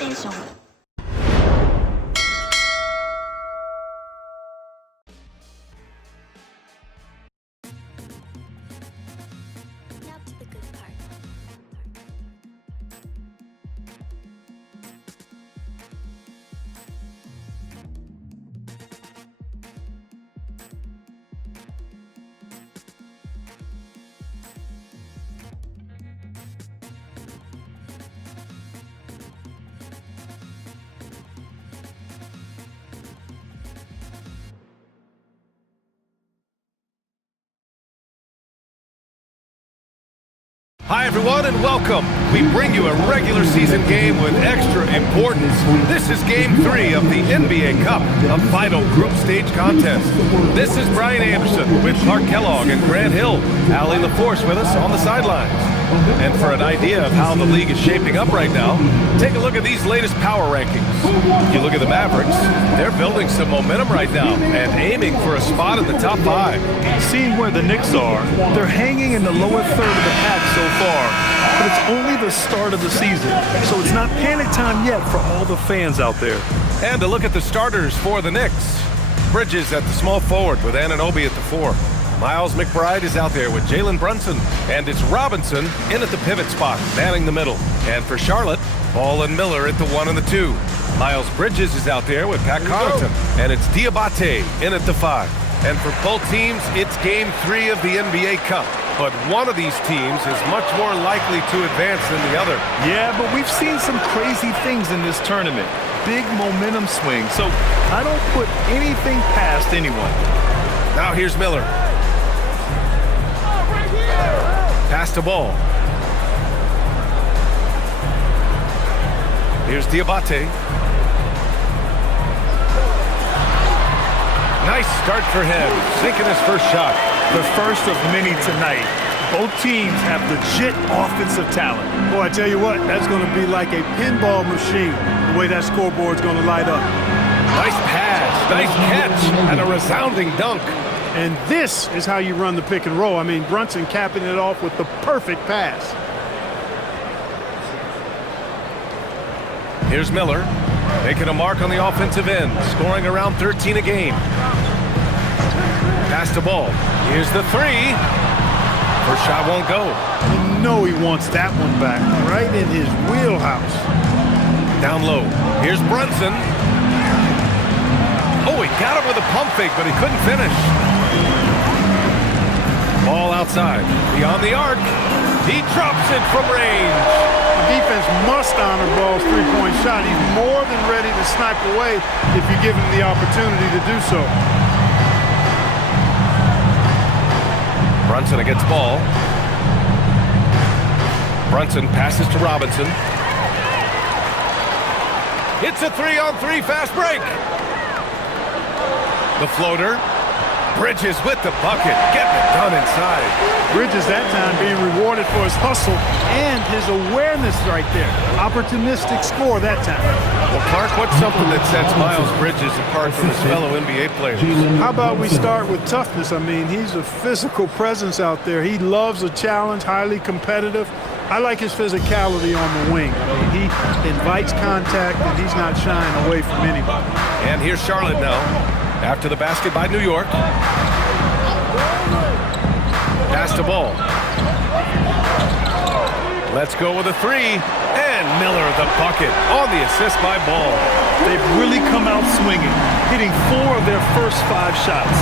テーション。Hi everyone and welcome. We bring you a regular season game with extra importance. This is game 3 of the NBA Cup, a vital group stage contest. This is Brian Anderson with Clark Kellogg and Grant Hill. Allie LaForce with us on the sidelines. And for an idea of how the league is shaping up right now, take a look at these latest power rankings. If you look at the Mavericks, they're building some momentum right now and aiming for a spot in the top 5. Seeing where the Knicks are, they're hanging in the lower third of the pack so far, but it's only the start of the season, so it's not panic time yet for all the fans out there. And to look at the starters for the Knicks. Bridges at the small forward with Anunoby at the 4. Miles McBride is out there with Jalen Brunson, and it's Robinson in at the pivot spot, manning the middle. And for Charlotte, Ball and Miller at the 1 and the 2. Miles Bridges is out there with Pat Connaughton, and it's Diabate in at the 5. And for both teams, it's game 3 of the NBA Cup. But one of these teams is much more likely to advance than the other. Yeah, but we've seen some crazy things in this tournament. Big momentum swings, so I don't put anything past anyone. Now here's Miller. Pass the ball. Here's Diabate. Nice start for him, sinking his first shot. The first of many tonight. Both teams have legit offensive talent. Boy, I tell you what, that's going to be like a pinball machine, the way that scoreboard's going to light up. Nice pass, nice catch, and a resounding dunk. And this is how you run the pick and roll. I mean, Brunson capping it off with the perfect pass. Here's Miller, making a mark on the offensive end, scoring around 13 a game. Pass the ball. Here's the 3. First shot won't go. You know he wants that one back, right in his wheelhouse. Down low. Here's Brunson. Oh, he got him with a pump fake, but he couldn't finish. Ball outside. Beyond the arc. He drops it from range. The defense must honor Ball's three-point shot. He's more than ready to snipe away if you give him the opportunity to do so. Brunson against Ball. Brunson passes to Robinson. It's a 3-on-3 fast break. The floater. Bridges with the bucket, getting it done inside. Bridges that time being rewarded for his hustle and his awareness right there. Opportunistic score that time. Well, Clark, what's something that sets Miles Bridges apart from his fellow NBA players? How about we start with toughness? I mean, he's a physical presence out there. He loves a challenge, highly competitive. I like his physicality on the wing. I mean, he invites contact, and he's not shying away from anybody. And here's Charlotte now. After the basket by New York. Pass the ball. Let's go with a 3. And Miller the bucket on the assist by Ball. They've really come out swinging, hitting 4 of their first 5 shots.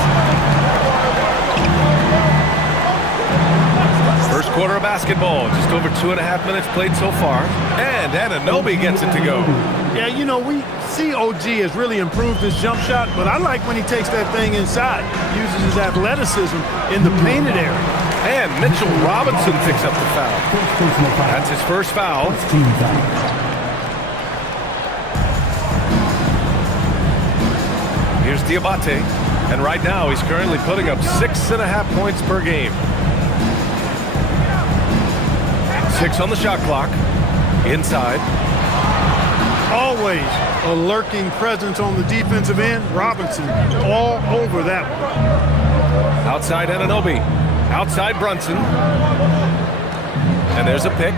First quarter of basketball, just over 2.5 minutes played so far. And Anunoby gets it to go. Yeah, you know, we see OG has really improved his jump shot, but I like when he takes that thing inside, uses his athleticism in the painted area. And Mitchell Robinson picks up the foul. That's his first foul. Here's Diabate, and right now he's currently putting up 6.5 points per game. 6 on the shot clock. Inside. Always a lurking presence on the defensive end. Robinson all over that one. Outside Anunoby. Outside Brunson. And there's a pick.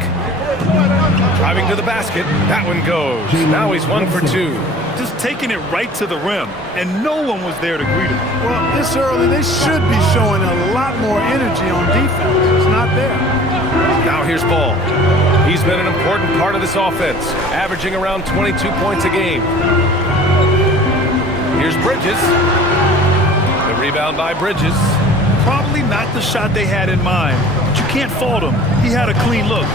Driving to the basket. That one goes. Now he's 1 for 2. Just taking it right to the rim, and no one was there to greet him. Well, this early, they should be showing a lot more energy on defense. It's not there. Now here's Ball. He's been an important part of this offense, averaging around 22 points a game. Here's Bridges. The rebound by Bridges. Probably not the shot they had in mind, but you can't fault him. He had a clean look.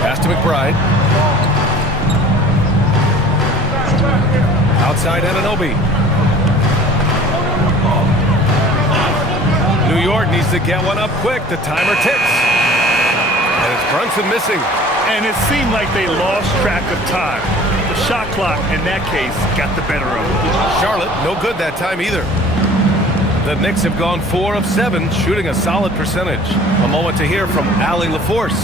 Pass to McBride. Outside Anunoby. New York needs to get one up quick. The timer ticks. And it's Brunson missing. And it seemed like they lost track of time. The shot clock, in that case, got the better of them. Charlotte, no good that time either. The Knicks have gone 4 of 7, shooting a solid percentage. A moment to hear from Allie LaForce.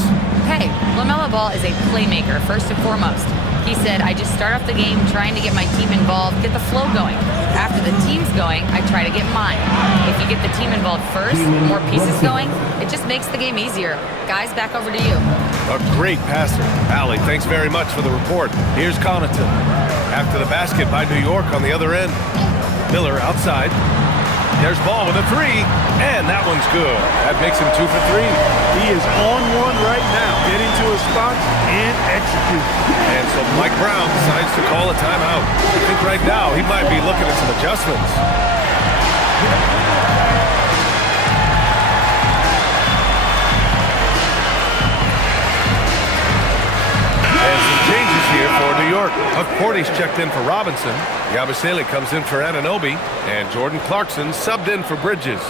Hey, LaMelo Ball is a playmaker, first and foremost. He said, I just start off the game trying to get my team involved, get the flow going. After the team's going, I try to get mine. If you get the team involved first, more pieces going, it just makes the game easier. Guys, back over to you. A great passer. Allie, thanks very much for the report. Here's Connaughton. After the basket by New York on the other end. Miller outside. There's Ball with a 3, and that one's good. That makes him 2 for 3. He is on one right now, getting to his spots and executing. And so Mike Brown decides to call a timeout. I think right now he might be looking at some adjustments. And some changes here for New York. Porty's checked in for Robinson. Yabusele comes in for Anunoby. And Jordan Clarkson subbed in for Bridges.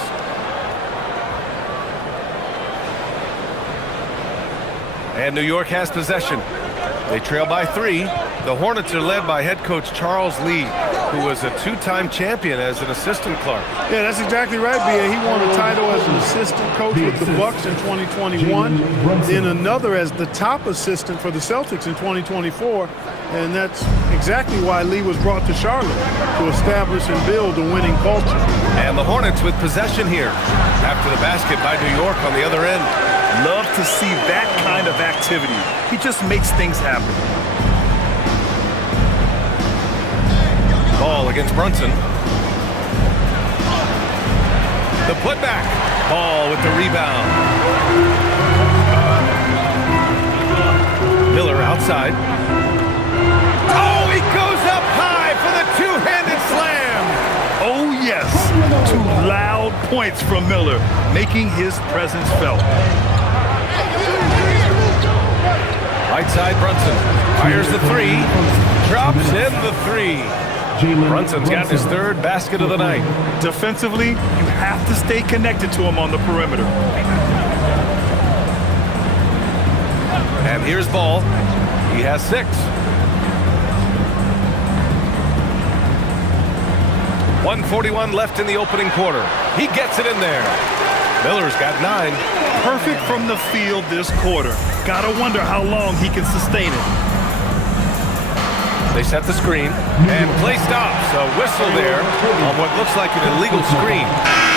And New York has possession. They trail by 3. The Hornets are led by head coach Charles Lee, who was a 2-time champion as an assistant clerk. Yeah, that's exactly right, B.A. He won a title as an assistant coach with the Bucks in 2021, then another as the top assistant for the Celtics in 2024, and that's exactly why Lee was brought to Charlotte, to establish and build a winning culture. And the Hornets with possession here after the basket by New York on the other end. Love to see that kind of activity. He just makes things happen. Ball against Brunson. The putback. Ball with the rebound. Miller outside. Oh, he goes up high for the two-handed slam. Oh, yes. 2 loud points from Miller, making his presence felt. Right side Brunson. Fires the 3. Drops in the 3. Brunson's got his 3rd basket of the night. Defensively, you have to stay connected to him on the perimeter. And here's Ball. He has 6. 1:41 left in the opening quarter. He gets it in there. Miller's got 9. Perfect from the field this quarter. Gotta wonder how long he can sustain it. They set the screen, and play stops. A whistle there on what looks like an illegal screen.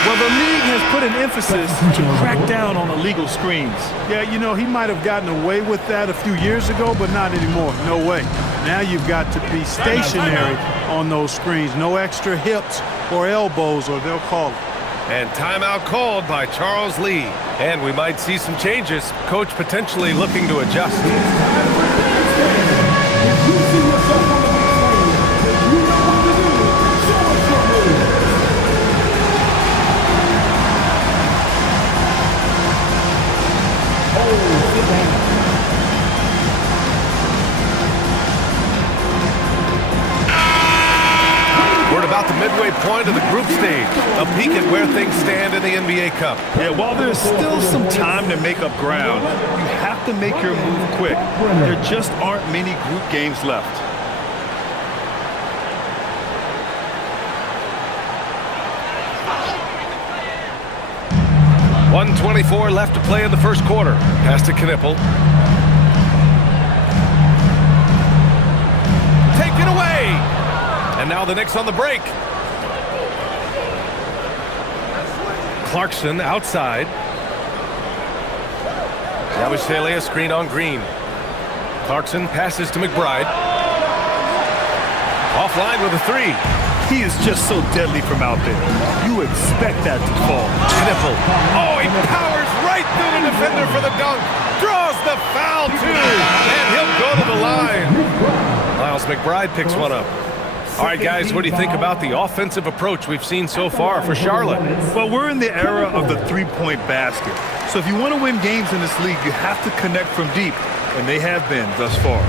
Well, the league has put an emphasis to crack down on illegal screens. Yeah, you know, he might have gotten away with that a few years ago, but not anymore. No way. Now you've got to be stationary on those screens. No extra hips or elbows, or they'll call it. And timeout called by Charles Lee. And we might see some changes. Coach potentially looking to adjust. We're at about the midway point of the group stage. A peek at where things stand in the NBA Cup. Yeah, while there's still some time to make up ground, you have to make your move quick. There just aren't many group games left. .124 left to play in the first quarter. Pass to Knipple. Taken away! And now the Knicks on the break. Clarkson outside. Yabusele a screen on Green. Clarkson passes to McBride. Offline with a three. He is just so deadly from out there. You expect that to fall. Knipple. Oh, he powers right through the defender for the dunk. Draws the foul, too. And he'll go to the line. Miles McBride picks one up. All right, guys, what do you think about the offensive approach we've seen so far for Charlotte? Well, we're in the era of the three-point basket. So if you want to win games in this league, you have to connect from deep. And they have been thus far.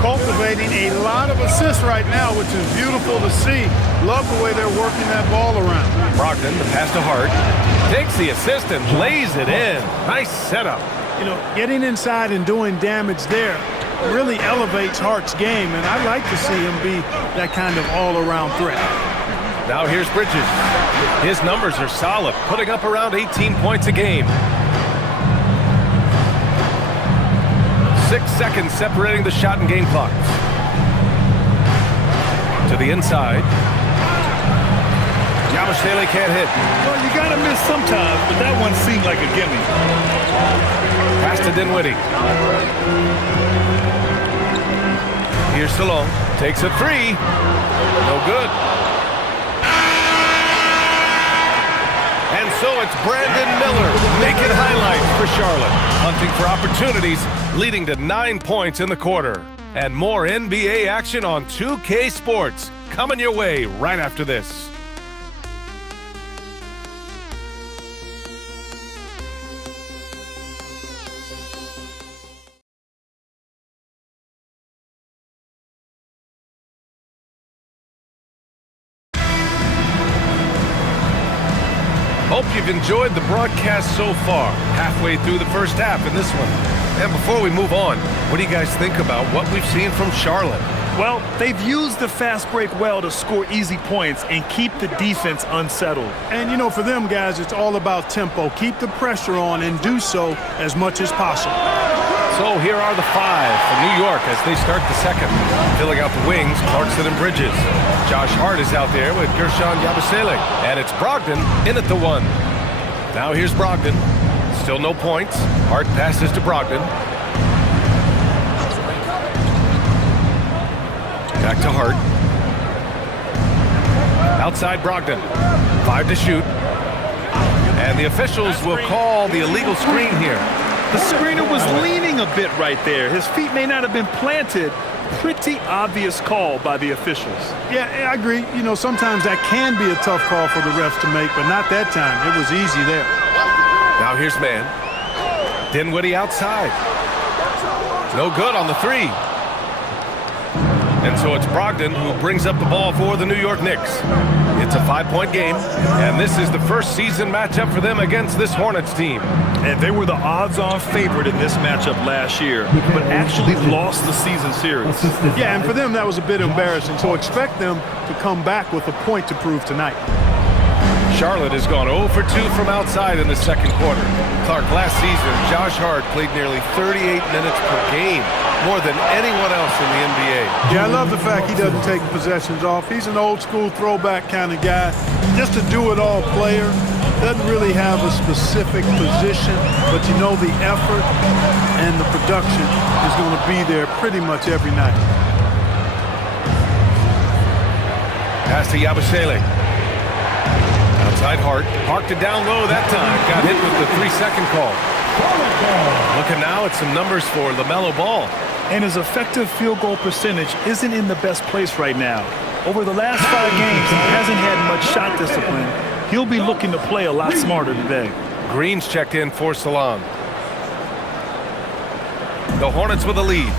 Cultivating a lot of assists right now, which is beautiful to see. Love the way they're working that ball around. Brogdon, the pass to Hart. Takes the assist and lays it in. Nice setup. You know, getting inside and doing damage there really elevates Hart's game, and I like to see him be that kind of all-around threat. Now here's Bridges. His numbers are solid, putting up around 18 points a game. 6 seconds separating the shot and game clocks. To the inside. Yabusele can't hit. Well, you got to miss sometimes, but that one seemed like a gimme. Pass to Dinwiddie. Here's Salone. Takes a three. No good. And so it's Brandon Miller making highlights for Charlotte. Hunting for opportunities, leading to 9 points in the quarter. And more NBA action on 2K Sports coming your way right after this. Hope you've enjoyed the broadcast so far. Halfway through the first half in this one. And before we move on, what do you guys think about what we've seen from Charlotte? Well, they've used the fast break well to score easy points and keep the defense unsettled. And, you know, for them guys, it's all about tempo. Keep the pressure on and do so as much as possible. So here are the five for New York as they start the second. Filling out the wings, Clarkson and Bridges. Josh Hart is out there with Gershon Yabusele. And it's Brogdon in at the one. Now here's Brogdon. Still no points. Hart passes to Brogdon. Back to Hart. Outside Brogdon. 5 to shoot. And the officials will call the illegal screen here. The screener was leaning a bit right there. His feet may not have been planted. Pretty obvious call by the officials. Yeah, I agree. You know, sometimes that can be a tough call for the refs to make, but not that time. It was easy there. Now here's man. Dinwiddie outside. No good on the three. And so it's Brogdon who brings up the ball for the New York Knicks. It's a 5-point game, and this is the first season matchup for them against this Hornets team. And they were the odds-on favorite in this matchup last year, but actually lost the season series. Yeah, and for them that was a bit embarrassing, so expect them to come back with a point to prove tonight. Charlotte has gone 0 for 2 from outside in the second quarter. Clark, last season, Josh Hart played nearly 38 minutes per game, more than anyone else in the NBA. Yeah, I love the fact he doesn't take possessions off. He's an old-school throwback kind of guy. Just a do-it-all player. Doesn't really have a specific position, but you know the effort and the production is going to be there pretty much every night. Pass to Yabusele. Outside Hart. Parked it down low that time. Got hit with the 3-second call. Looking now at some numbers for LaMelo Ball. And his effective field goal percentage isn't in the best place right now. Over the last 5 games, he hasn't had much shot discipline. He'll be looking to play a lot smarter today. Green's checked in for Salon. The Hornets with a lead.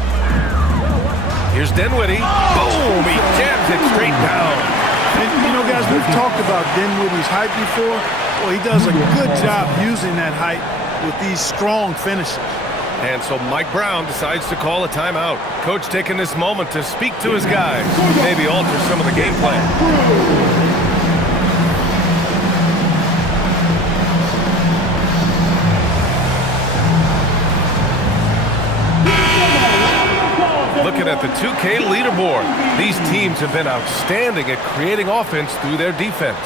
Here's Dinwiddie. Boom! He jams it straight down. And, you know, guys, we've talked about Dinwiddie's height before. Well, he does a good job using that height with these strong finishes. And so Mike Brown decides to call a timeout. Coach taking this moment to speak to his guys, maybe alter some of the game plan. Looking at the 2K leaderboard, these teams have been outstanding at creating offense through their defense.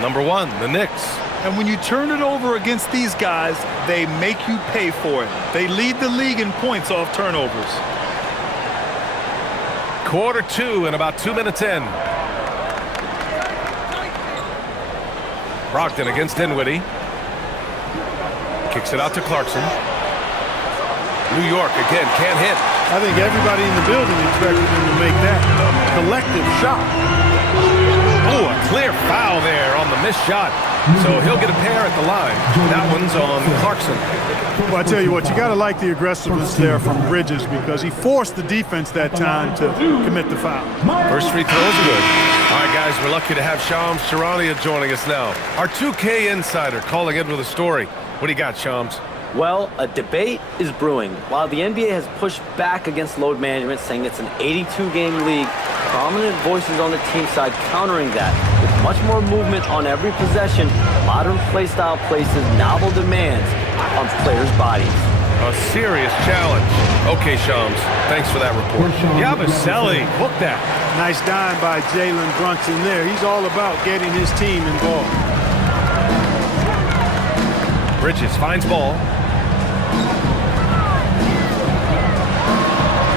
Number 1, the Knicks. And when you turn it over against these guys, they make you pay for it. They lead the league in points off turnovers. Quarter 2 and about 2 minutes in. Brogdon against Dinwiddie. Kicks it out to Clarkson. New York again can't hit. I think everybody in the building expected him to make that collective shot. Oh, a clear foul there on the missed shot. So he'll get a pair at the line. That one's on Clarkson. Well, I tell you what, you got to like the aggressiveness there from Bridges because he forced the defense that time to commit the foul. First free throw is good. All right, guys, we're lucky to have Shams Charania joining us now. Our 2K insider calling in with a story. What do you got, Shams? Well, a debate is brewing. While the NBA has pushed back against load management, saying it's an 82-game league, prominent voices on the team side countering that. With much more movement on every possession, modern play style places novel demands on players' bodies. A serious challenge. Okay, Shams, thanks for that report. Yabusele, look that. Nice dime by Jalen Brunson there. He's all about getting his team involved. Bridges finds ball.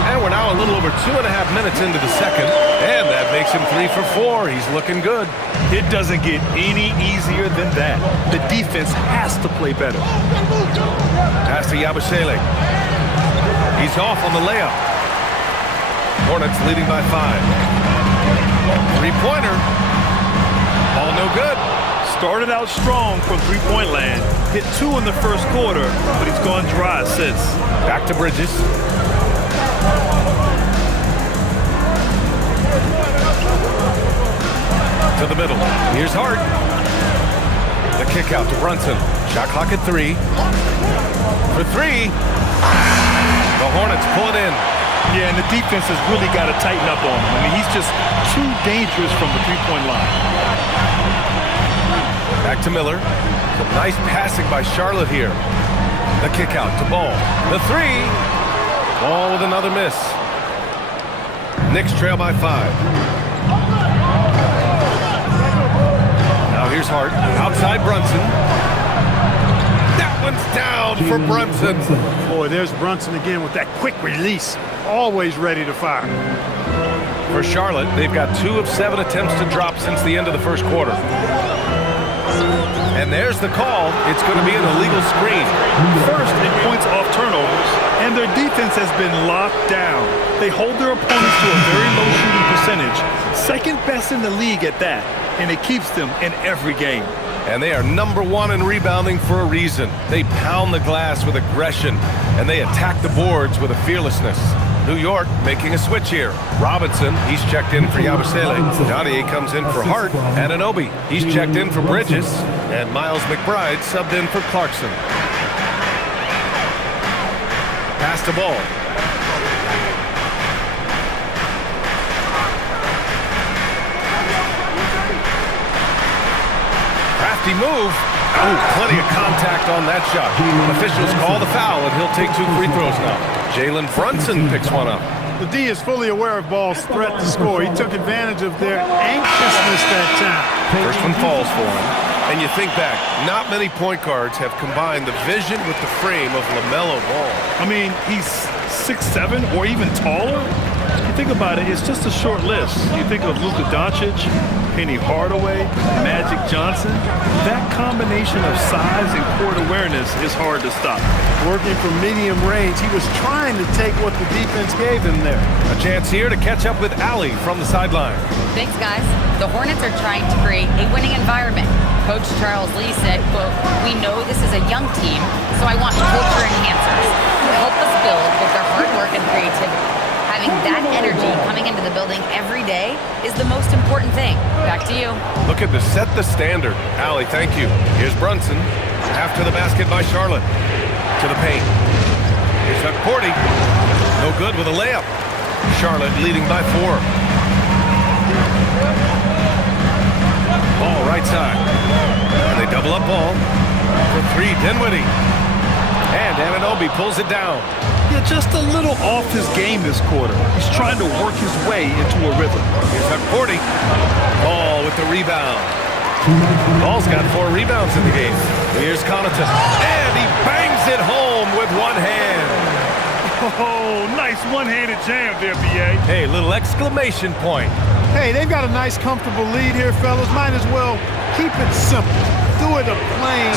And we're now a little over 2.5 minutes into the second. And that makes him 3 for 4. He's looking good. It doesn't get any easier than that. The defense has to play better. Pass to Yabusele. He's off on the layup. Hornets leading by 5. Three-pointer. Ball no good. Started out strong from three-point land. Hit 2 in the first quarter, but he's gone dry since. Back to Bridges. To the middle. Here's Hart. The kick out to Brunson. Shot clock at 3. For 3. The Hornets pull it in. Yeah, and the defense has really got to tighten up on him. I mean, he's just too dangerous from the three-point line. Back to Miller. Some nice passing by Charlotte here. The kick out to Ball. The 3. Ball with another miss. Knicks trail by 5. Now here's Hart. Outside Brunson. That one's down for Brunson. Boy, there's Brunson again with that quick release. Always ready to fire. For Charlotte, they've got 2 of 7 attempts to drop since the end of the first quarter. And there's the call. It's going to be an illegal screen. First, it points off turnovers, and their defense has been locked down. They hold their opponents to a very low shooting percentage, second best in the league at that, and it keeps them in every game. And they are number 1 in rebounding for a reason. They pound the glass with aggression, and they attack the boards with a fearlessness. New York making a switch here. Robinson, he's checked in for Yabusele. Dottier comes in for Hart. Anunoby, he's checked in for Bridges. And Miles McBride subbed in for Clarkson. Pass the ball. Crafty move. Oh, plenty of contact on that shot. Officials call the foul, and he'll take 2 free throws now. Jalen Brunson picks one up. The D is fully aware of Ball's threat to score. He took advantage of their anxiousness that time. First one falls for him. And you think back, not many point guards have combined the vision with the frame of LaMelo Ball. I mean, he's 6'7", or even taller. You think about it, it's just a short list. You think of Luka Doncic, Penny Hardaway, Magic Johnson. That combination of size and court awareness is hard to stop. Working from medium range, he was trying to take what the defense gave him there. A chance here to catch up with Allie from the sideline. Thanks, guys. The Hornets are trying to create a winning environment. Coach Charles Lee said, quote, "We know this is a young team, so I want culture enhancers to help us build with their hard work and creativity. Having that energy coming into the building every day is the most important thing." Back to you. Look at the set the standard. Allie, thank you. Here's Brunson. After the basket by Charlotte. To the paint. Here's McCourty. No good with a layup. Charlotte leading by 4. Ball right side. And they double up Ball. For 3, Dinwiddie. And Anunoby pulls it down. Yeah, just a little off his game this quarter. He's trying to work his way into a rhythm. Here's McCourty. Ball with the rebound. Ball's got 4 rebounds in the game. Here's Connaughton, and he bangs it home with one hand. Oh, nice one-handed jam there, B.A. Hey, little exclamation point. Hey, they've got a nice, comfortable lead here, fellas. Might as well keep it simple. Do it a plain,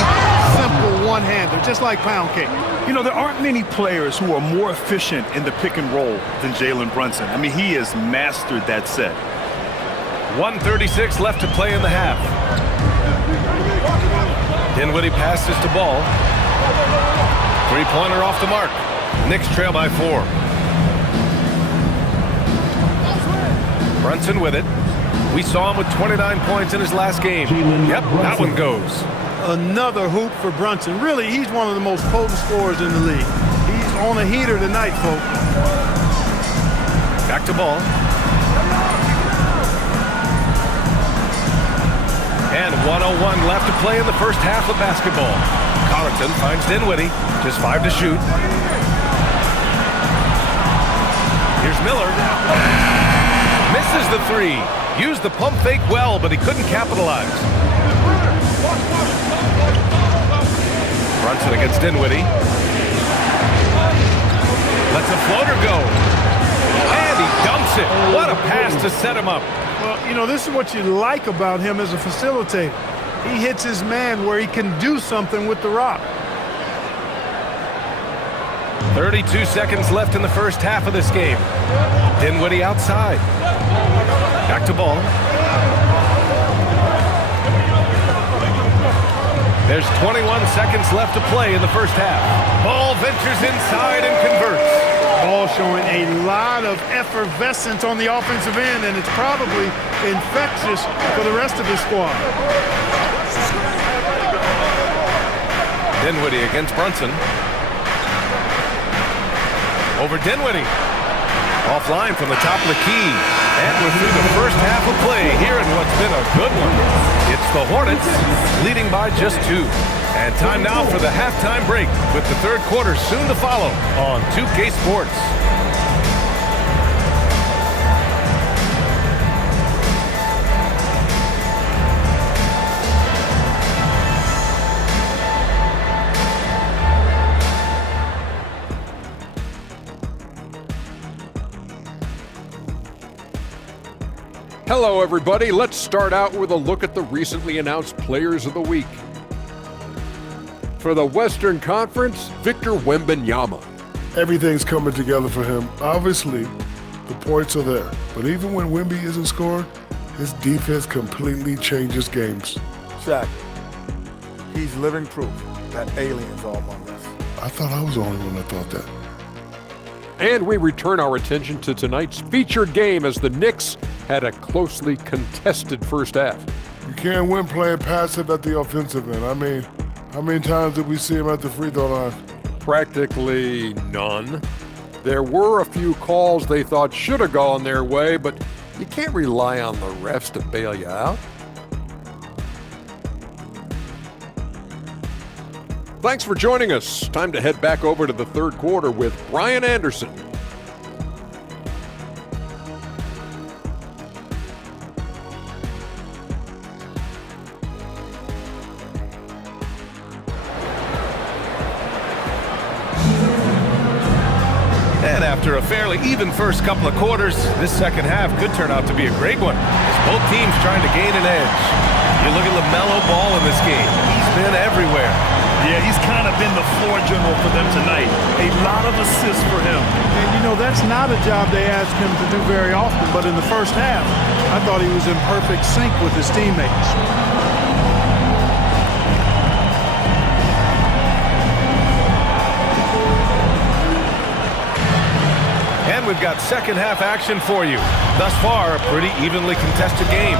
simple one-hander, just like pound cake. You know, there aren't many players who are more efficient in the pick and roll than Jalen Brunson. I mean, he has mastered that set. 1:36 left to play in the half. Dinwiddie passes to Ball. Three-pointer off the mark. Knicks trail by 4. Brunson with it. We saw him with 29 points in his last game. Yep, that one goes. Another hoop for Brunson. Really, he's one of the most potent scorers in the league. He's on a heater tonight, folks. Back to Ball. And 1:01 left to play in the first half of basketball. Connaughton finds Dinwiddie. Just 5 to shoot. Here's Miller. Misses the 3. Used the pump fake well, but he couldn't capitalize. Brunson against Dinwiddie. Lets a floater go. And he dunks it. What a pass to set him up. Well, you know, this is what you like about him as a facilitator. He hits his man where he can do something with the rock. 32 seconds left in the first half of this game. Dinwiddie outside. Back to Ball. There's 21 seconds left to play in the first half. Ball ventures inside and converts. Ball showing a lot of effervescence on the offensive end, and it's probably infectious for the rest of his squad. Dinwiddie against Brunson. Over Dinwiddie. Offline from the top of the key. And we're through the first half of play here in what's been a good one. It's the Hornets leading by just 2. And time now for the halftime break with the third quarter soon to follow on 2K Sports. Hello, everybody. Let's start out with a look at the recently announced Players of the Week. For the Western Conference, Victor Wembanyama. Everything's coming together for him. Obviously, the points are there. But even when Wemby isn't scoring, his defense completely changes games. Shaq, he's living proof that aliens are among us. I thought I was the only one that thought that. And we return our attention to tonight's featured game as the Knicks had a closely contested first half. You can't win playing passive at the offensive end. I mean, how many times did we see him at the free throw line? Practically none. There were a few calls they thought should have gone their way, but you can't rely on the refs to bail you out. Thanks for joining us. Time to head back over to the third quarter with Brian Anderson. And after a fairly even first couple of quarters, this second half could turn out to be a great one, as both teams trying to gain an edge. You look at LaMelo Ball in this game. He's been everywhere. Yeah, he's kind of been the floor general for them tonight. A lot of assists for him. And, you know, that's not a job they ask him to do very often, but in the first half, I thought he was in perfect sync with his teammates. And we've got second half action for you. Thus far, a pretty evenly contested game.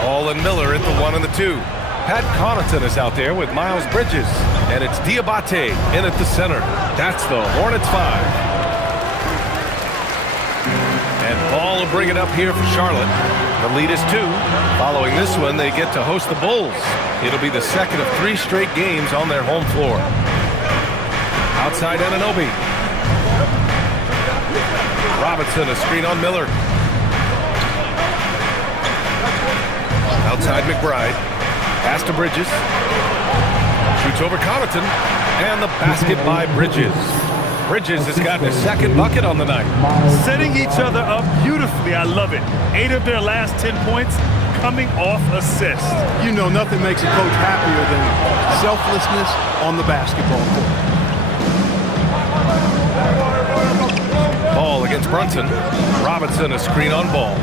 Ball and Miller at the 1 and the 2. Pat Connaughton is out there with Miles Bridges. And it's Diabate in at the center. That's the Hornets 5. And Ball will bring it up here for Charlotte. The lead is 2. Following this one, they get to host the Bulls. It'll be the second of 3 straight games on their home floor. Outside Anunoby. Robinson, a screen on Miller. Outside McBride. Pass to Bridges. Shoots over Connaughton. And the basket by Bridges. Bridges has gotten his second bucket on the night. Setting each other up beautifully. I love it. 8 of their last 10 points coming off assists. You know nothing makes a coach happier than selflessness on the basketball court. Ball against Brunson. Robinson a screen on ball.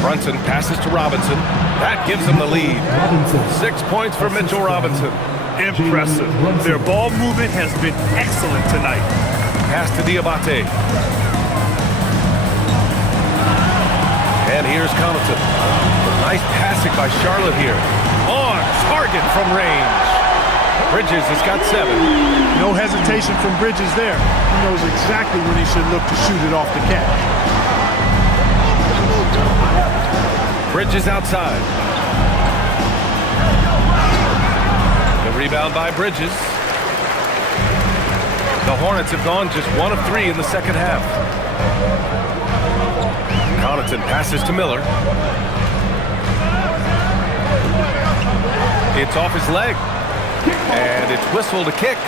Brunson passes to Robinson. That gives him the lead. 6 points for Mitchell Robinson. Impressive. Their ball movement has been excellent tonight. Pass to Diabate. And here's Connaughton. Nice passing by Charlotte here. On target from range. Bridges has got 7. No hesitation from Bridges there. He knows exactly when he should look to shoot it off the catch. Bridges outside. The rebound by Bridges. The Hornets have gone just 1 of 3 in the second half. Connaughton passes to Miller. It's off his leg. And it's whistled a kick.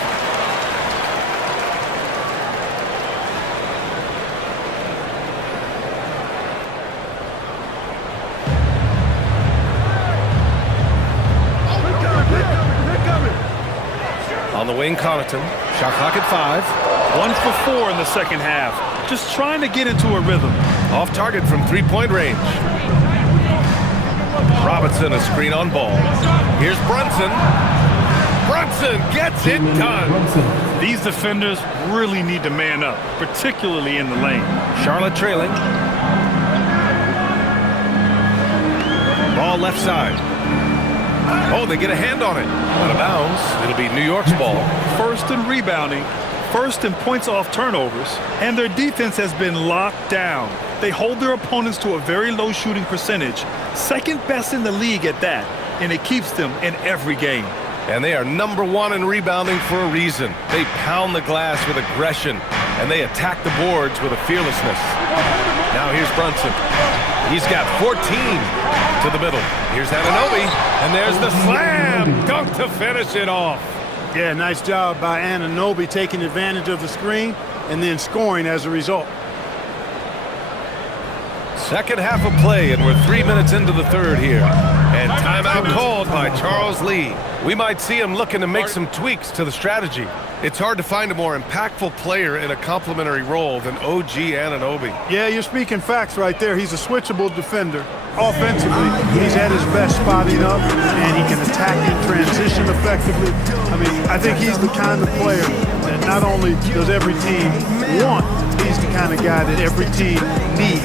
On the wing, Connaughton. Shot clock at 5. 1 for 4 in the second half. Just trying to get into a rhythm. Off target from 3-point range. Robinson a screen on ball. Here's Brunson. Brunson gets it done. These defenders really need to man up, particularly in the lane. Charlotte trailing. Ball left side. Oh, they get a hand on it. Out of bounds. It'll be New York's ball. First in rebounding, first in points off turnovers, and their defense has been locked down. They hold their opponents to a very low shooting percentage, second best in the league at that, and it keeps them in every game. And they are number 1 in rebounding for a reason. They pound the glass with aggression, and they attack the boards with a fearlessness. Now here's Brunson. He's got 14 to the middle. Here's Anunoby, and there's the slam dunk to finish it off. Yeah, nice job by Anunoby taking advantage of the screen and then scoring as a result. Second half of play, and we're 3 minutes into the third here. And timeout called by Charles Lee. We might see him looking to make some tweaks to the strategy. It's hard to find a more impactful player in a complementary role than OG Anunoby. Yeah, you're speaking facts right there. He's a switchable defender. Offensively, he's at his best spotting up, and he can attack in transition effectively. I mean, I think he's the kind of player that not only does every team want, he's the kind of guy that every team needs.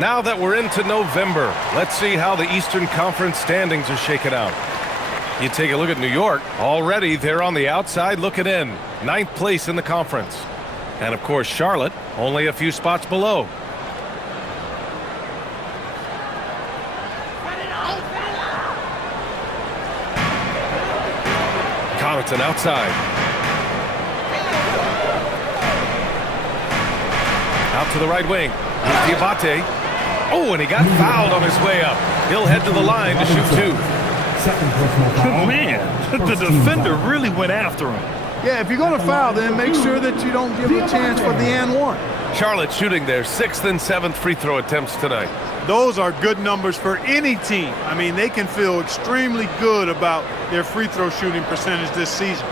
Now that we're into November, let's see how the Eastern Conference standings are shaken out. You take a look at New York. Already, they're on the outside looking in. 9th place in the conference. And, of course, Charlotte, only a few spots below. Connaughton outside. Out to the right wing. Here's Diabate. Oh, and he got fouled on his way up. He'll head to the line to shoot 2. Man, the defender really went after him. Yeah, if you're going to foul, then make sure that you don't give a chance for the and one. Charlotte shooting their 6th and 7th free throw attempts tonight. Those are good numbers for any team. I mean, they can feel extremely good about their free throw shooting percentage this season.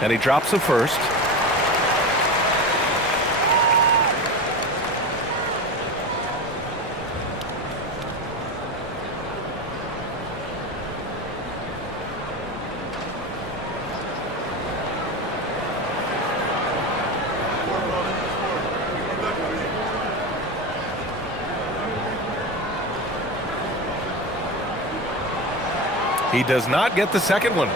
And he drops the first. He does not get the second one.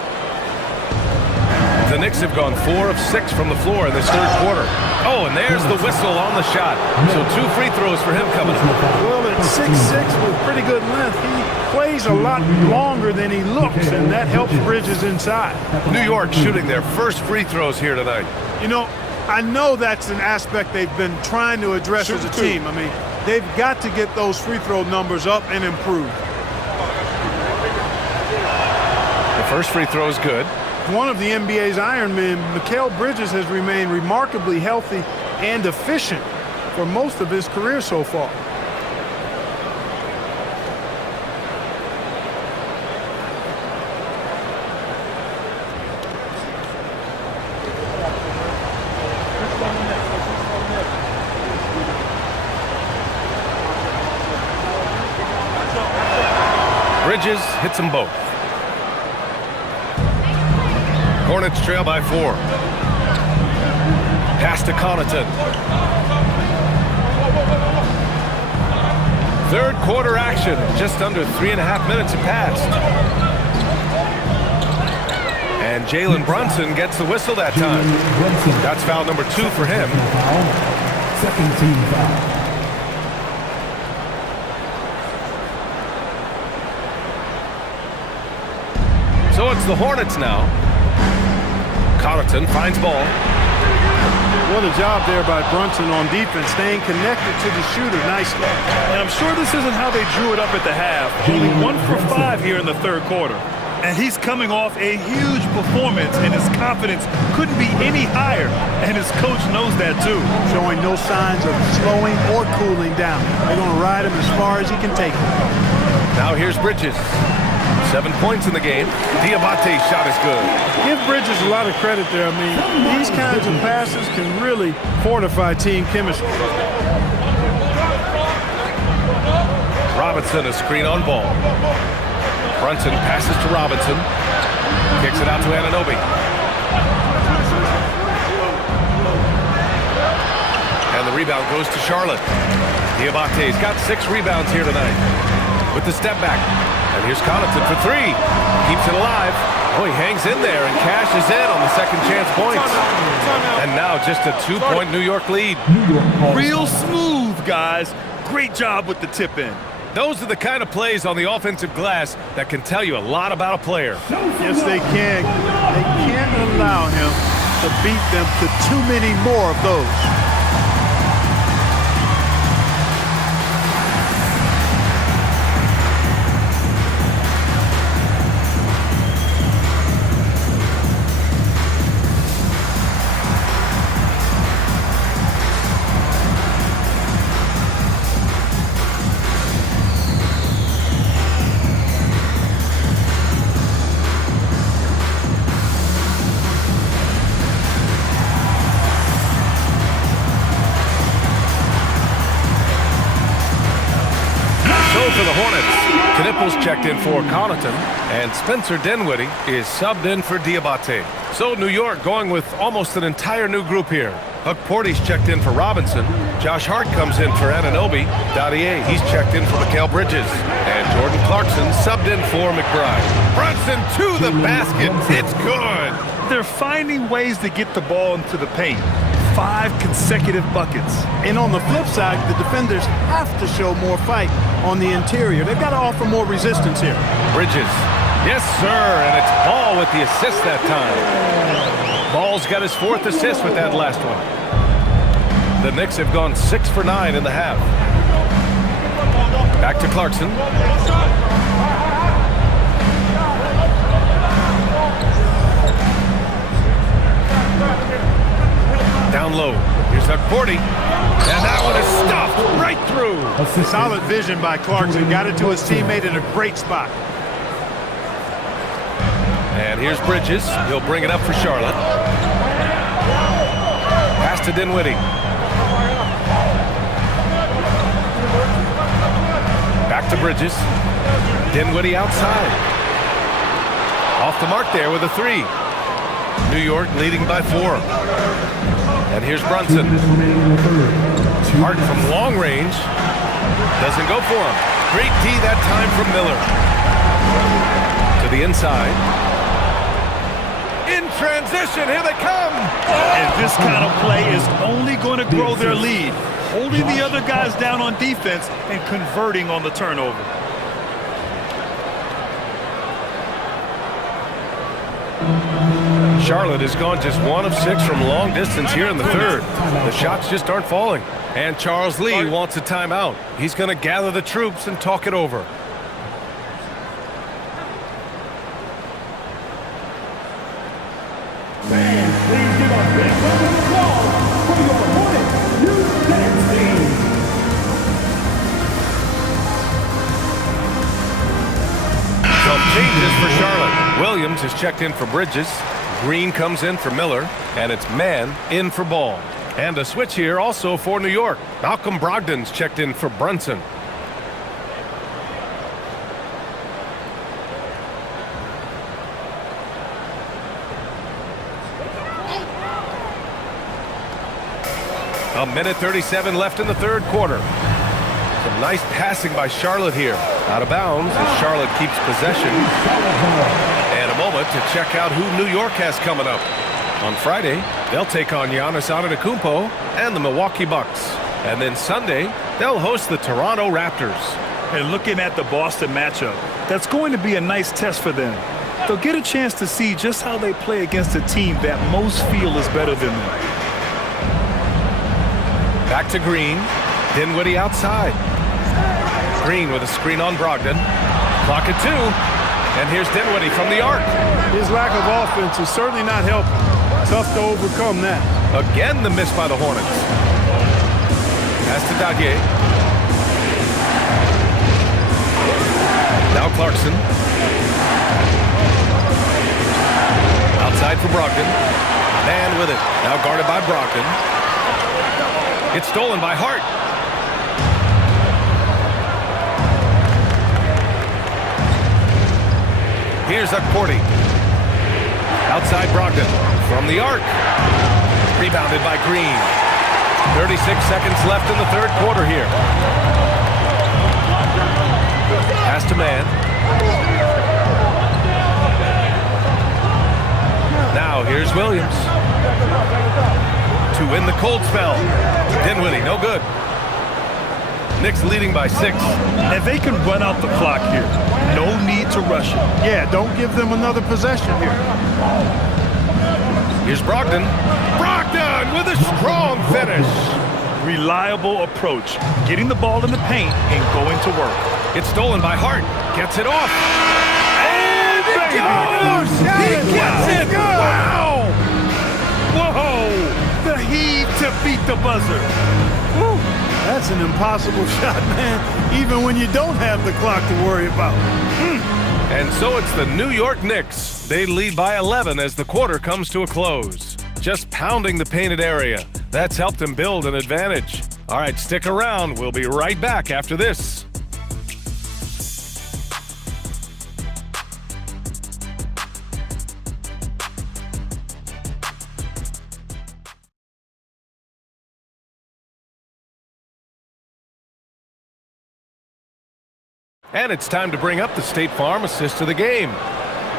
The Knicks have gone 4 of 6 from the floor in this third quarter. Oh, and there's the whistle on the shot. So 2 free throws for him coming up. Well, at 6'6" with pretty good length, he plays a lot longer than he looks, and that helps Bridges inside. New York shooting their first free throws here tonight. You know, I know that's an aspect they've been trying to address as a team. I mean, they've got to get those free throw numbers up and improve. The first free throw is good. One of the NBA's Iron Men, Mikal Bridges, has remained remarkably healthy and efficient for most of his career so far. Bridges hits them both. Hornets trail by 4. Pass to Connaughton. Third quarter action. Just under 3.5 minutes have passed. And Jalen Brunson gets the whistle that time. That's foul number 2 for him. Second team foul. So it's the Hornets now. Connaughton finds ball. What a job there by Brunson on defense, staying connected to the shooter nicely. And I'm sure this isn't how they drew it up at the half. Only 1 for 5 here in the third quarter. And he's coming off a huge performance, and his confidence couldn't be any higher. And his coach knows that too. Showing no signs of slowing or cooling down. They're going to ride him as far as he can take him. Now here's Bridges. 7 points in the game. Diabate's shot is good. Give Bridges a lot of credit there. I mean, these kinds of passes can really fortify team chemistry. Robinson, a screen on ball. Brunson passes to Robinson. Kicks it out to Anunoby. And the rebound goes to Charlotte. Diabate's got 6 rebounds here tonight. With the step back. And here's Connaughton for 3. Keeps it alive. Oh, he hangs in there and cashes in on the second chance points. And now just a 2-point New York lead. Real smooth, guys. Great job with the tip in. Those are the kind of plays on the offensive glass that can tell you a lot about a player. Yes, they can. They can't allow him to beat them to too many more of those. For the Hornets, Knipples checked in for Connaughton, and Spencer Dinwiddie is subbed in for Diabate. So New York going with almost an entire new group here. Huck Porty's checked in for Robinson. Josh Hart comes in for Anunoby. Dottier, he's checked in for Mikal Bridges. And Jordan Clarkson subbed in for McBride. Brunson to the basket. It's good. They're finding ways to get the ball into the paint. 5 consecutive buckets. And on the flip side, the defenders have to show more fight on the interior. They've got to offer more resistance here. Bridges. Yes, sir. And it's Ball with the assist that time. Ball's got his 4th assist with that last one. The Knicks have gone 6 for 9 in the half. Back to Clarkson. Down low. Here's Huck Porty. And that one is stuffed right through. Solid vision by Clarkson. Got it to his teammate in a great spot. And here's Bridges. He'll bring it up for Charlotte. Pass to Dinwiddie. Back to Bridges. Dinwiddie outside. Off the mark there with a 3. New York leading by 4. And here's Brunson. Hart from long range. Doesn't go for him. Great D that time from Miller. To the inside. In transition. Here they come. And this kind of play is only going to grow their lead. Holding the other guys down on defense and converting on the turnover. Charlotte has gone just 1 of 6 from long distance here in the third. The shots just aren't falling. And Charles Lee wants a timeout. He's going to gather the troops and talk it over. Fans, please give a big round of applause for your Hornets youth dance team. Some changes for Charlotte. Williams has checked in for Bridges. Green comes in for Miller. And it's Mann in for Ball. And a switch here also for New York. Malcolm Brogdon's checked in for Brunson. A minute 37 left in the third quarter. Some nice passing by Charlotte here. Out of bounds as Charlotte keeps possession. And a moment to check out who New York has coming up. On Friday, they'll take on Giannis Antetokounmpo and the Milwaukee Bucks. And then Sunday, they'll host the Toronto Raptors. And looking at the Boston matchup, that's going to be a nice test for them. They'll get a chance to see just how they play against a team that most feel is better than them. Back to Green. Dinwiddie outside. Green with a screen on Brogdon. Clock at 2. And here's Dinwiddie from the arc. His lack of offense is certainly not helping. Tough to overcome that. Again, the miss by the Hornets. Pass to Dadier. Now Clarkson. Outside for Brogdon. Man with it. Now guarded by Brogdon. It's stolen by Hart. Here's Akporti. Outside Brogdon. From the arc. Rebounded by Green. 36 seconds left in the third quarter here. Pass to Mann. Now here's Williams. To win the cold spell. Dinwiddie, no good. Knicks leading by 6. And they can run out the clock here. No need to rush it. Yeah, don't give them another possession here. Here's Brogdon. Brogdon with a strong finish. Reliable approach. Getting the ball in the paint and going to work. It's stolen by Hart. Gets it off. And it goes! He gets it! Wow! Whoa! The heave to beat the buzzer. Woo. That's an impossible shot, man, even when you don't have the clock to worry about. And so it's the New York Knicks. They lead by 11 as the quarter comes to a close. Just pounding the painted area. That's helped them build an advantage. All right, stick around. We'll be right back after this. And it's time to bring up the State Farm assist of the game.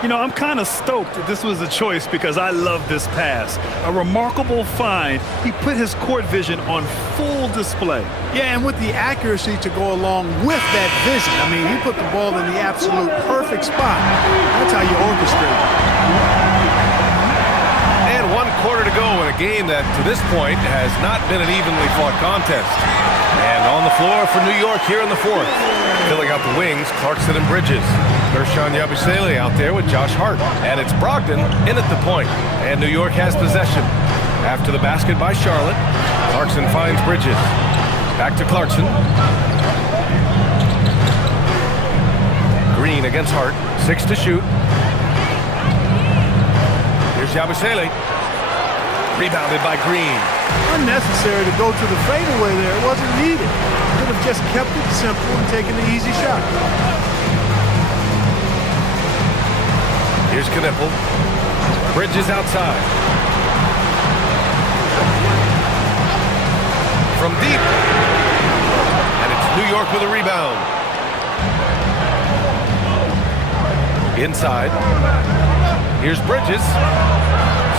You know, I'm kind of stoked that this was a choice because I love this pass. A remarkable find. He put his court vision on full display. Yeah, and with the accuracy to go along with that vision. I mean, he put the ball in the absolute perfect spot. That's how you orchestrate it. And 1 quarter to go in a game that, to this point, has not been an evenly fought contest. And on the floor for New York here in the fourth. Filling out the wings, Clarkson and Bridges. Gershon Yabusele out there with Josh Hart. And it's Brogdon in at the point. And New York has possession. After the basket by Charlotte, Clarkson finds Bridges. Back to Clarkson. Green against Hart. 6 to shoot. Here's Yabusele. Rebounded by Green. Unnecessary to go to the fadeaway there. It wasn't needed. Could have just kept it simple and taken the easy shot. Here's Knipple. Bridges outside. From deep. And it's New York with a rebound. Inside. Here's Bridges.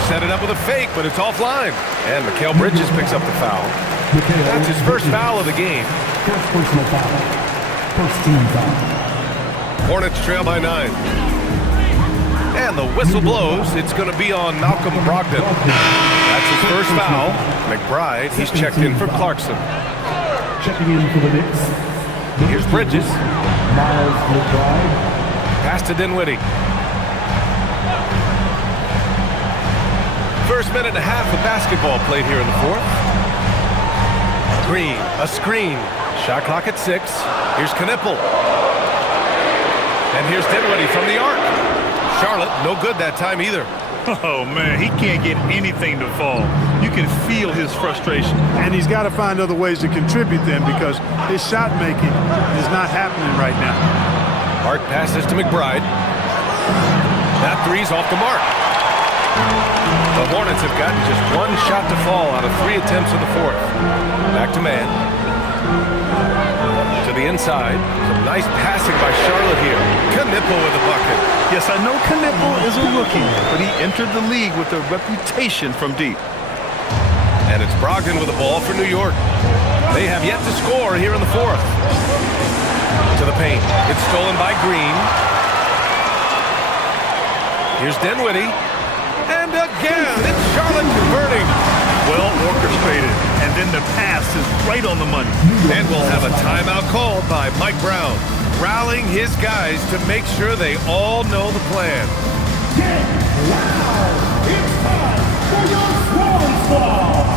Set it up with a fake, but it's offline. And Mikal Bridges picks up the foul. That's his first foul of the game. First personal foul. First team foul. Hornets trail by 9. And the whistle blows. It's going to be on Malcolm Brogdon. That's his first foul. McBride, he's checked in for Clarkson. Checking in for the Knicks. Here's Bridges. Miles McBride. Pass to Dinwiddie. First minute and a half of basketball played here in the fourth. Green, a screen. Shot clock at 6. Here's Knipple. And here's Dinwiddie from the arc. Charlotte, no good that time either. Oh, man, he can't get anything to fall. You can feel his frustration. And he's got to find other ways to contribute then because his shot making is not happening right now. Hart passes to McBride. That three's off the mark. The Hornets have gotten just one shot to fall out of 3 attempts in the fourth. Back to man. To the inside. Some nice passing by Charlotte here. Knipple with a bucket. Yes, I know Knipple is a rookie, but he entered the league with a reputation from deep. And it's Brogdon with the ball for New York. They have yet to score here in the fourth. To the paint. It's stolen by Green. Here's Dinwiddie. And again, it's Charlotte converting. Well orchestrated. And then the pass is right on the money. And we'll have a timeout called by Mike Brown, rallying his guys to make sure they all know the plan. Get loud! It's time for your Swan Squad!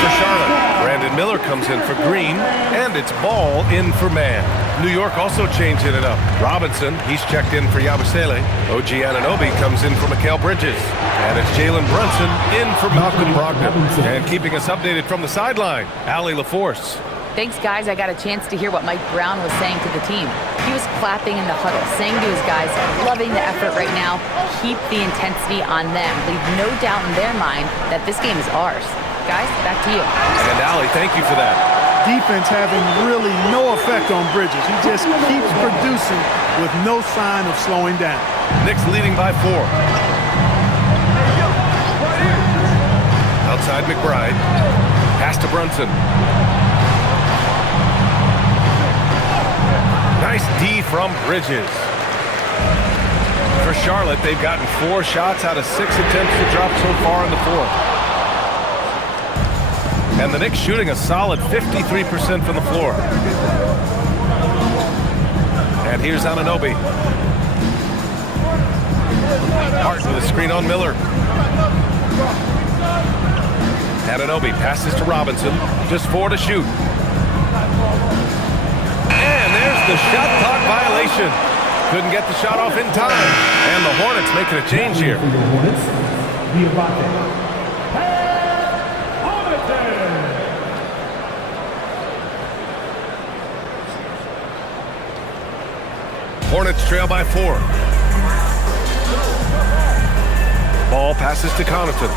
For Charlotte. Brandon Miller comes in for Green, and it's Ball in for man. New York also changing it up. Robinson, he's checked in for Yabusele. OG Anunoby comes in for Mikal Bridges. And it's Jalen Brunson in for Malcolm Brogdon. And keeping us updated from the sideline, Allie LaForce. Thanks, guys. I got a chance to hear what Mike Brown was saying to the team. He was clapping in the huddle, saying to his guys, loving the effort right now, keep the intensity on them. Leave no doubt in their mind that this game is ours. Guys, back to you. And Allie, thank you for that. Defense having really no effect on Bridges. He just keeps producing with no sign of slowing down. Knicks leading by 4. Outside McBride. Pass to Brunson. Nice D from Bridges. For Charlotte, they've gotten 4 shots out of 6 attempts to drop so far in the fourth. And the Knicks shooting a solid 53% from the floor. And here's Anunoby. Hart with a screen on Miller. Anunoby passes to Robinson. Just 4 to shoot. And there's the shot clock violation. Couldn't get the shot off in time. And the Hornets making a change here. Hornets trail by 4. Ball passes to Connaughton.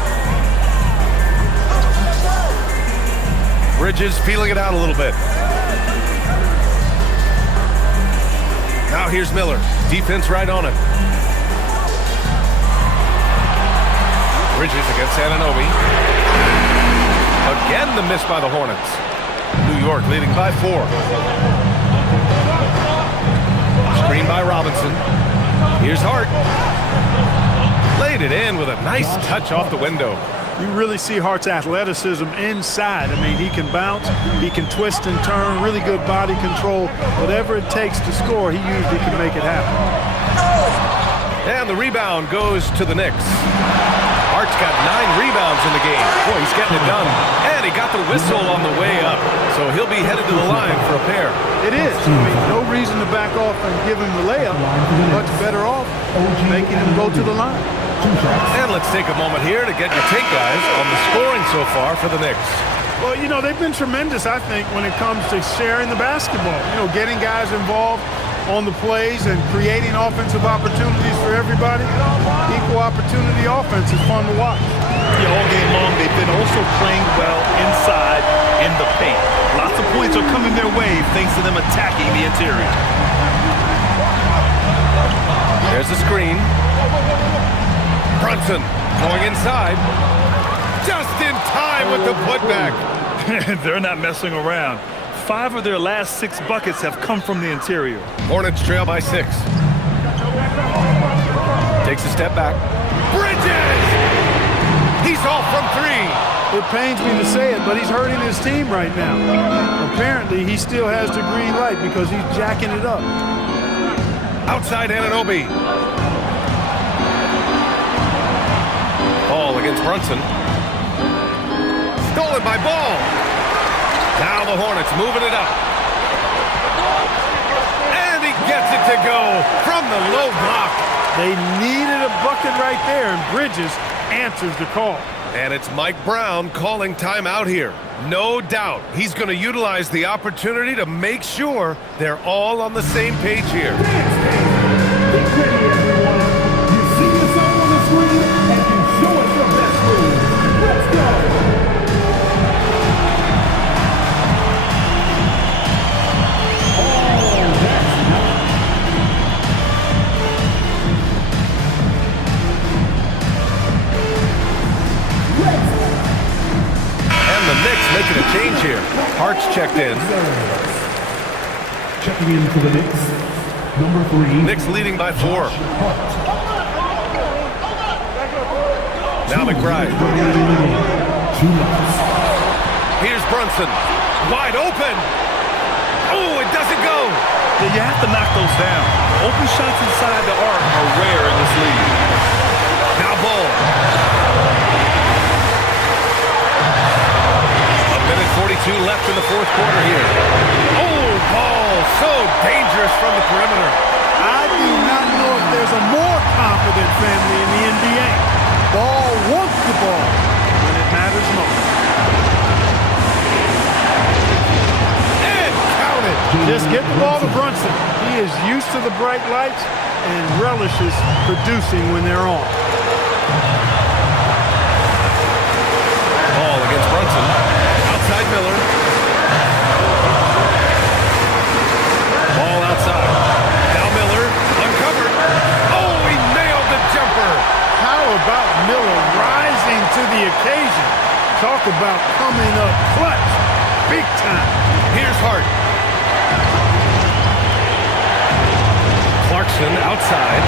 Bridges feeling it out a little bit. Now here's Miller. Defense right on him. Bridges against Anunoby. Again the miss by the Hornets. New York leading by 4. Screen by Robinson. Here's Hart. Laid it in with a nice touch off the window. You really see Hart's athleticism inside. I mean, he can bounce, he can twist and turn, really good body control. Whatever it takes to score, he usually can make it happen. And the rebound goes to the Knicks. Hart's got 9 rebounds in the game. Boy, he's getting it done. And he got the whistle on the way up. So he'll be headed to the line for a pair. It is. I mean, no reason to back off and give him the layup. Much better off making him go to the line. And let's take a moment here to get your take, guys, on the scoring so far for the Knicks. Well, you know, they've been tremendous, I think, when it comes to sharing the basketball. You know, getting guys involved, on the plays and creating offensive opportunities for everybody. Equal opportunity offense is fun to watch. Yeah, all game long, they've been also playing well inside in the paint. Lots of points are coming their way thanks to them attacking the interior. There's the screen. Brunson going inside. Just in time with the putback. They're not messing around. 5 of their last 6 buckets have come from the interior. Hornets trail by 6. Takes a step back. Bridges! He's off from 3. It pains me to say it, but he's hurting his team right now. Apparently, he still has the green light because he's jacking it up. Outside Anunoby. Ball against Brunson. Stolen by Ball. Now the Hornets moving it up. And he gets it to go from the low block. They needed a bucket right there, and Bridges answers the call. And it's Mike Brown calling timeout here. No doubt he's going to utilize the opportunity to make sure they're all on the same page here. Get ready, everyone. You see the song on the screen, and you show us your best move. Let's go. And the Knicks making a change here. Hart's checked in. Checking in for the Knicks, number 3. Knicks leading by 4. Now McBride. 2 left. Here's Brunson. Wide open. Oh, it doesn't go. Yeah, you have to knock those down. Open shots inside the arc are rare in this league. Now Ball. A minute 42 left in the 4th quarter here. Oh, Ball. So dangerous from the perimeter. I do not know if there's a more confident family in the NBA. Ball wants the ball when it matters most. And count it. Just get the ball to Brunson. He is used to the bright lights and relishes producing when they're on. Ball against Brunson. Outside Miller. Ball outside. Now Miller. Uncovered. Oh, he nailed the jumper. How about Miller rising to the occasion? Talk about coming up clutch. Big time. Here's Hart. Clarkson outside.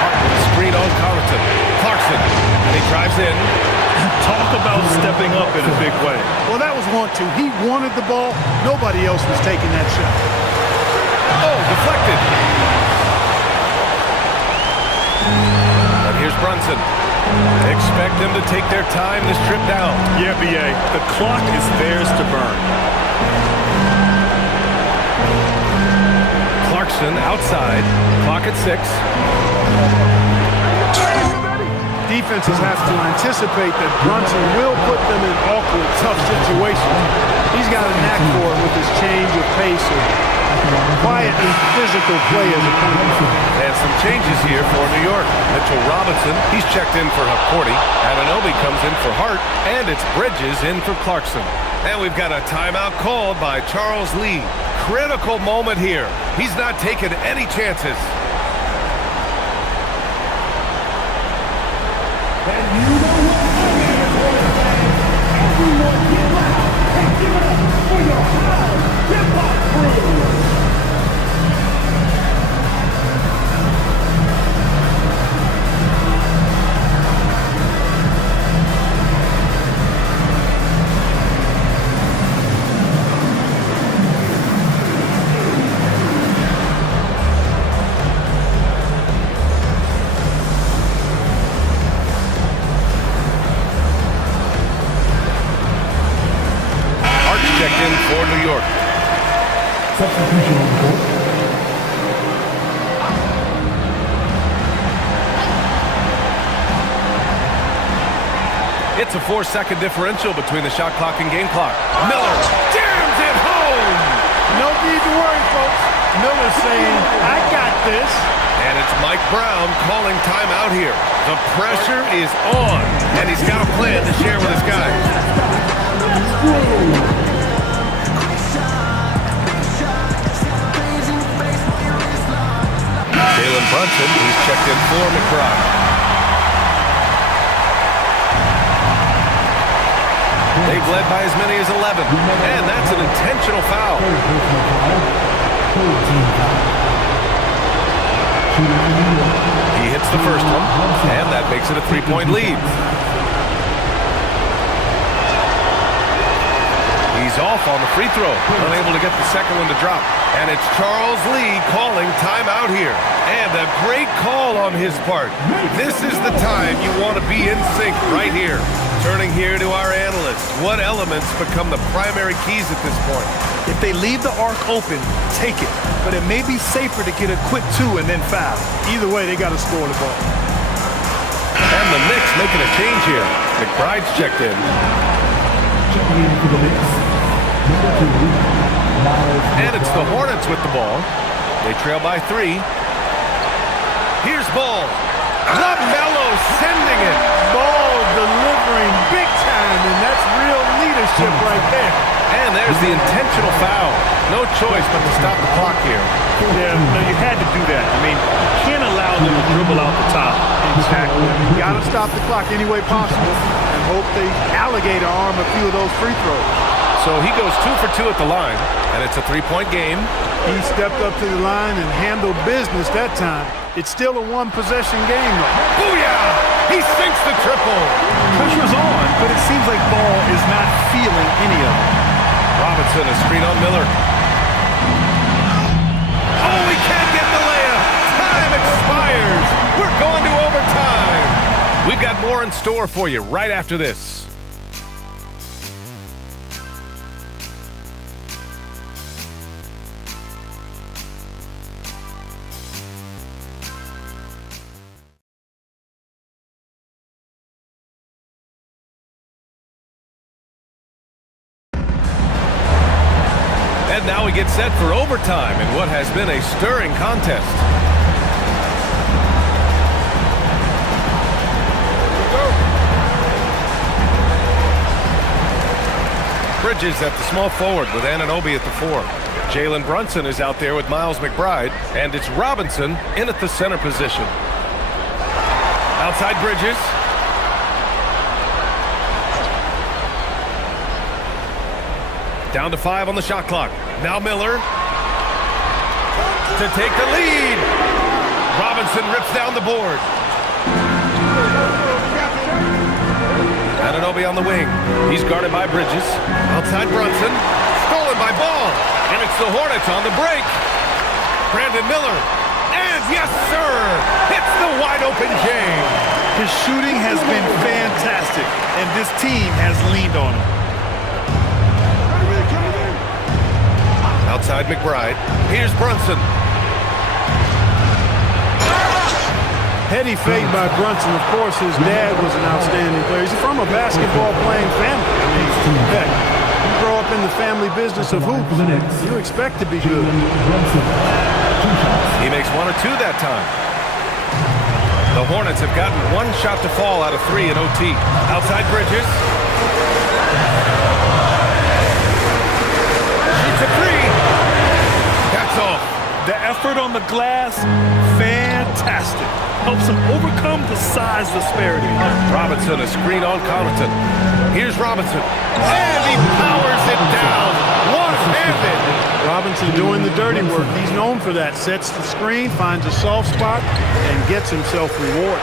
Hart with a screen on Colleton. Clarkson. And he drives in. Talk about stepping up in a big way. Well, that was 1-2. He wanted the ball. Nobody else was taking that shot. Oh, deflected. But here's Brunson. Expect them to take their time this trip down. Yeah, B.A., the clock is theirs to burn. Clarkson outside. Clock at 6. Defenses have to anticipate that Brunson will put them in awkward, tough situations. He's got a knack for it with his change of pace and quiet and physical play as a point guard. And some changes here for New York. Mitchell Robinson, he's checked in for Hakordi. Anunoby comes in for Hart. And it's Bridges in for Clarkson. And we've got a timeout called by Charles Lee. Critical moment here. He's not taking any chances. And you know what? Everyone get loud and give it up for your high hip-hop crew. Checked in for New York. Substitution on the court. It's a 4-second differential between the shot clock and game clock. Miller jams it home. No need to worry, folks. Miller's saying, I got this. And it's Mike Brown calling timeout here. The pressure is on, and he's got a plan to share with his guys. Jalen Brunson, he's checked in for McBride. They've led by as many as 11, and that's an intentional foul. He hits the first one, and that makes it a 3-point lead. He's off on the free throw, unable to get the second one to drop. And it's Charles Lee calling timeout here. And a great call on his part. This is the time you want to be in sync right here. Turning here to our analysts. What elements become the primary keys at this point? If they leave the arc open, take it. But it may be safer to get a quick 2 and then foul. Either way, they got to score the ball. And the Knicks making a change here. McBride's checked in. And it's the Hornets with the ball. They trail by 3. Here's Ball. LaMelo sending it. Ball delivering big time, and that's real leadership right there. And there's the intentional foul. No choice but to stop the clock here. Yeah, no, you had to do that. I mean, you can't allow them to dribble out the top. Exactly. You got to stop the clock any way possible and hope they alligator arm a few of those free throws. So he goes 2 for 2 at the line, and it's a 3-point game. He stepped up to the line and handled business that time. It's still a one-possession game, though. Booyah! He sinks the triple. Pressure's on, but it seems like Ball is not feeling any of it. Robinson, a screen on Miller. Oh, he can't get the layup. Time expires. We're going to overtime. We've got more in store for you right after this. And now we get set for overtime in what has been a stirring contest. Bridges at the small forward with Anunoby at the 4. Jalen Brunson is out there with Miles McBride, and it's Robinson in at the center position. Outside Bridges. Down to 5 on the shot clock. Now Miller to take the lead. Robinson rips down the board. Anunoby on the wing. He's guarded by Bridges. Outside Brunson. Stolen by Ball. And it's the Hornets on the break. Brandon Miller. And yes, sir! Hits the wide open game. His shooting has been fantastic, and this team has leaned on him. Outside McBride. Here's Brunson. Heady fake by Brunson. Of course, his dad was an outstanding player. He's from a basketball-playing family. I mean, heck, you grow up in the family business of hoops, you expect to be good. He makes 1 or 2 that time. The Hornets have gotten 1 shot to fall out of 3 in OT. Outside Bridges. Shoots a 3. That's off. The effort on the glass, fantastic. Helps him overcome the size disparity. Robinson, a screen on Connaughton. Here's Robinson. And he powers it down. One-handed. Robinson doing the dirty work. He's known for that. Sets the screen, finds a soft spot, and gets himself rewarded.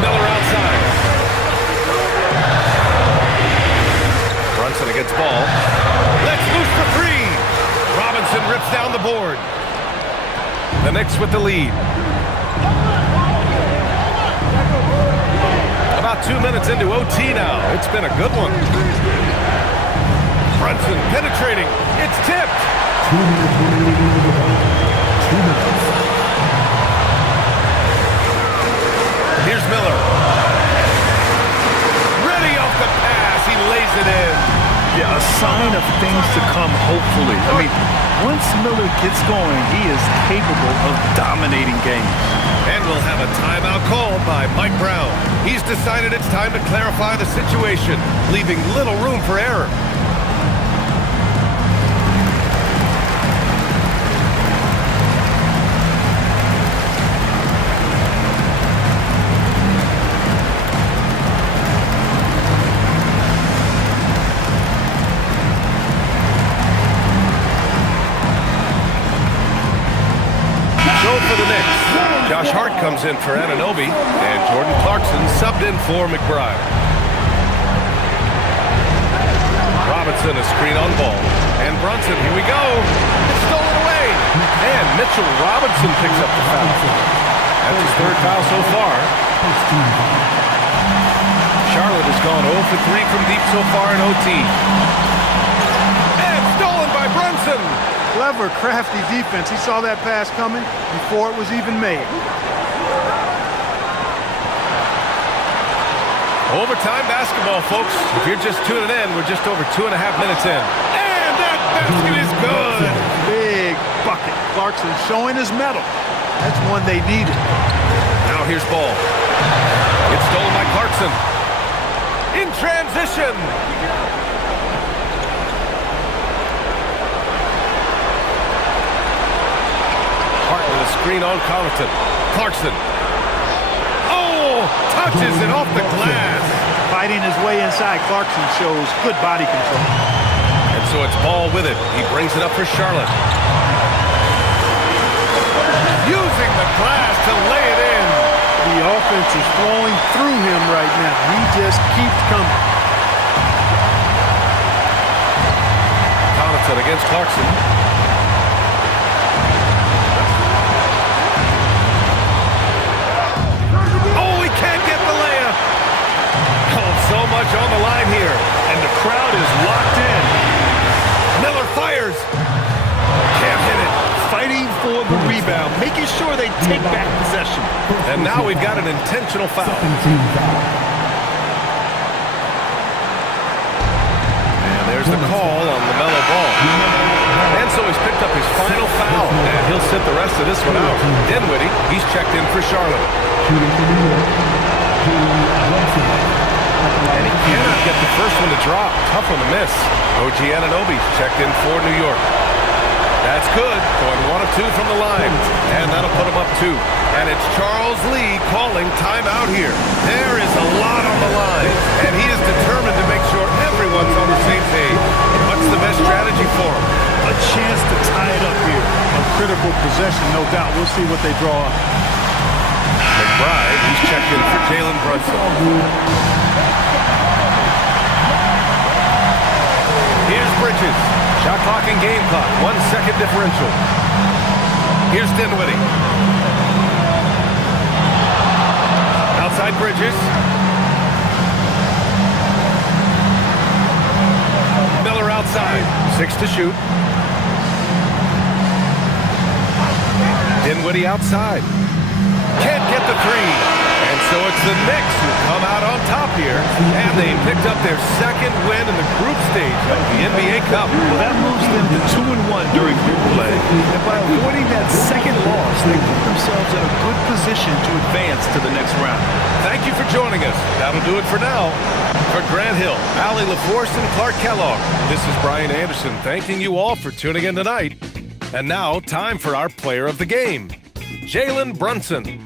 Miller outside. Brunson against Ball. Let's loose for 3. Robinson rips down the board. The Knicks with the lead. About 2 minutes into OT now. It's been a good one. Brunson penetrating. It's tipped. Here's Miller. Ready off the pass. He lays it in. Yeah, a sign of things to come, hopefully. I mean, Once Miller gets going, he is capable of dominating games. And we'll have a timeout called by Mike Brown. He's decided it's time to clarify the situation, leaving little room for error. For the Knicks, Josh Hart comes in for Anunoby, and Jordan Clarkson subbed in for McBride. Robinson a screen on ball, and Brunson, here we go. It's stolen away, and Mitchell Robinson picks up the foul. That's his third foul so far. Charlotte has gone 0 for 3 from deep so far in OT. And stolen by Brunson. Clever, crafty defense. He saw that pass coming before it was even made. Overtime basketball, folks. If you're just tuning in, we're just over 2.5 minutes in. And that basket is good. Big bucket. Clarkson showing his mettle. That's one they needed. Now here's ball. It's stolen by Clarkson. In transition. A screen on Connaughton. Clarkson. Oh, touches it off the glass. Fighting his way inside, Clarkson shows good body control. And so it's Ball with it. He brings it up for Charlotte. Using the glass to lay it in. The offense is flowing through him right now. He just keeps coming. Connaughton against Clarkson. So much on the line here. And the crowd is locked in. Miller fires. Can't hit it. Fighting for the rebound, making sure they take back possession. And now we've got an intentional foul. And there's the call on LaMelo Ball. And so he's picked up his final foul. And he'll sit the rest of this one out. Dinwiddie, he's checked in for Charlotte. And he cannot get the first one to drop. Tough on the miss. OG Anunoby checked in for New York. That's good. Going 1 of 2 from the line. And that'll put him up 2. And it's Charles Lee calling timeout here. There is a lot on the line. And he is determined to make sure everyone's on the same page. What's the best strategy for him? A chance to tie it up here. A critical possession, no doubt. We'll see what they draw up. McBride, he's checked in for Jalen Brunson. Here's Bridges. Shot clock and game clock. 1 second differential. Here's Dinwiddie. Outside Bridges. Miller outside. 6 to shoot. Dinwiddie outside. Can't get the 3. And so it's the Knicks who come out on top here, and they picked up their second win in the group stage of the NBA Cup. Well, that moves them to 2-1 during group play. And by avoiding that second loss, they put themselves in a good position to advance to the next round. Thank you for joining us. That'll do it for now. For Grant Hill, Allie LaForce, and Clark Kellogg, this is Brian Anderson thanking you all for tuning in tonight. And now, time for our player of the game, Jalen Brunson.